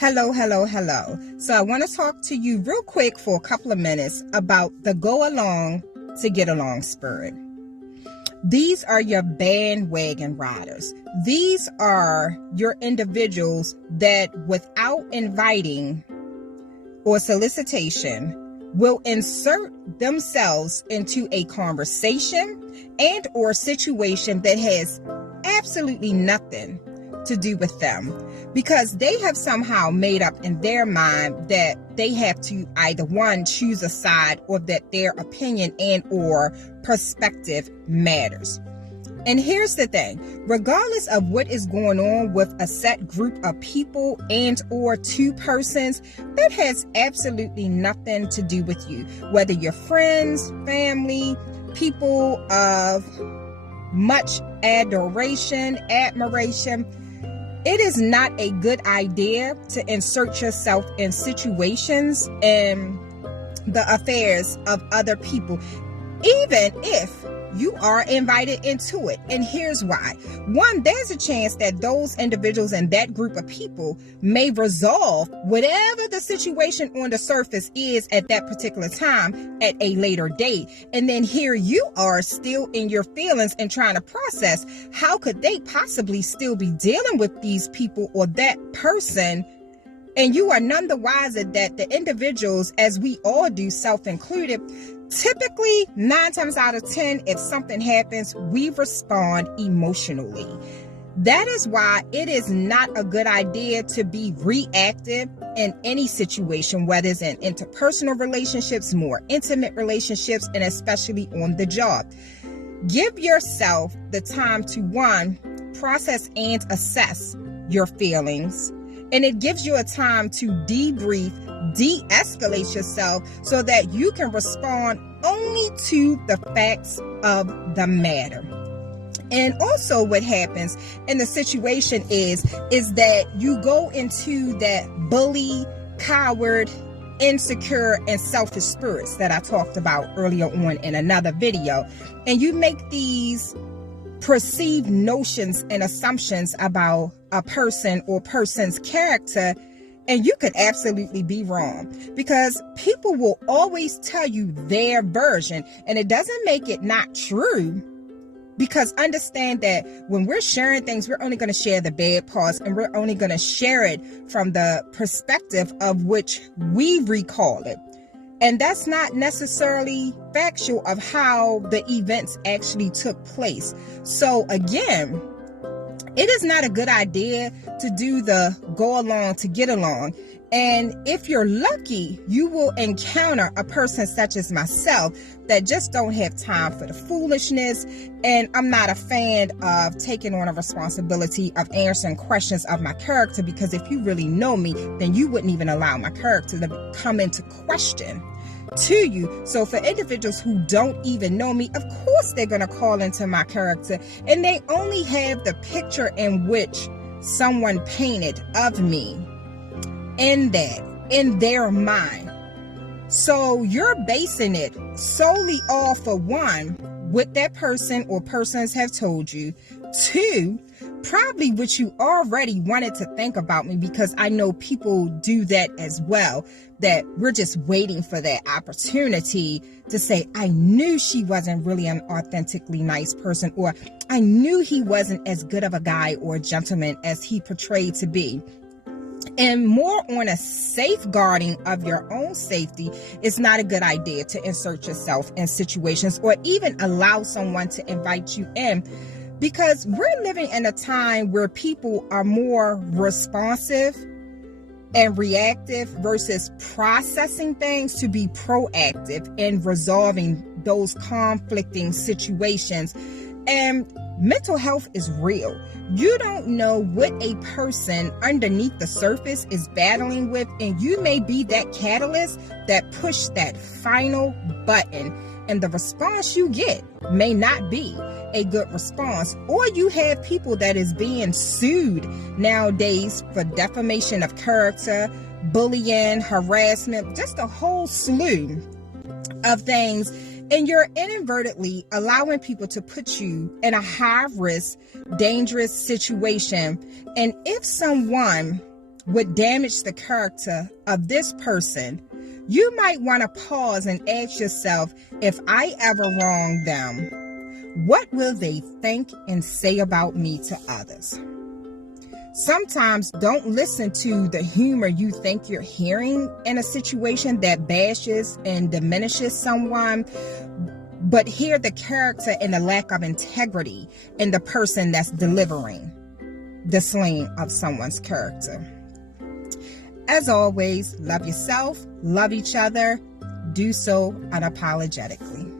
Hello. So I want to talk to you real quick for a couple of minutes about the go along to get along spirit. These are your bandwagon riders. These are your individuals that without inviting or solicitation will insert themselves into a conversation and or situation that has absolutely nothing to do with them, because they have somehow made up in their mind that they have to either one, choose a side, or that their opinion and or perspective matters. And here's the thing, regardless of what is going on with a set group of people and or two persons, that has absolutely nothing to do with you. Whether you're friends, family, people of much admiration, it is not a good idea to insert yourself in situations and the affairs of other people, even if you are invited into it. And here's why. One, there's a chance that those individuals and that group of people may resolve whatever the situation on the surface is at that particular time at a later date. And then here you are still in your feelings and trying to process how could they possibly still be dealing with these people or that person. And you are none the wiser that the individuals, as we all do, self-included, typically 9 times out of 10, if something happens, we respond emotionally. That is why it is not a good idea to be reactive in any situation, whether it's in interpersonal relationships, more intimate relationships, and especially on the job. Give yourself the time to, one, process and assess your feelings. And it gives you a time to debrief, de-escalate yourself so that you can respond only to the facts of the matter. And also what happens in the situation is that you go into that bully, coward, insecure, and selfish spirits that I talked about earlier on in another video. And you make these perceived notions and assumptions about a person or person's character, and you could absolutely be wrong, because people will always tell you their version, and it doesn't make it not true. Because understand that when we're sharing things, we're only going to share the bad parts, and we're only going to share it from the perspective of which we recall it. And that's not necessarily factual of how the events actually took place. So again, it is not a good idea to do the go along to get along. And if you're lucky, you will encounter a person such as myself that just don't have time for the foolishness. And I'm not a fan of taking on a responsibility of answering questions of my character, because if you really know me, then you wouldn't even allow my character to come into question to you. So for individuals who don't even know me, of course they're going to call into my character, and they only have the picture in which someone painted of me in their mind. So you're basing it solely off of, one, what that person or persons have told you, two, probably what you already wanted to think about me, because I know people do that as well, that we're just waiting for that opportunity to say, I knew she wasn't really an authentically nice person, or I knew he wasn't as good of a guy or a gentleman as he portrayed to be. And more on a safeguarding of your own safety, it's not a good idea to insert yourself in situations or even allow someone to invite you in, because we're living in a time where people are more responsive and reactive versus processing things to be proactive in resolving those conflicting situations. And mental health is real. You don't know what a person underneath the surface is battling with, and you may be that catalyst that pushed that final button, and the response you get may not be a good response. Or you have people that is being sued nowadays for defamation of character, bullying, harassment, just a whole slew of things. And you're inadvertently allowing people to put you in a high risk, dangerous situation. And if someone would damage the character of this person, you might want to pause and ask yourself, if I ever wrong them, what will they think and say about me to others? Sometimes don't listen to the humor you think you're hearing in a situation that bashes and diminishes someone, but hear the character and the lack of integrity in the person that's delivering the slaying of someone's character. As always, love yourself, love each other, do so unapologetically.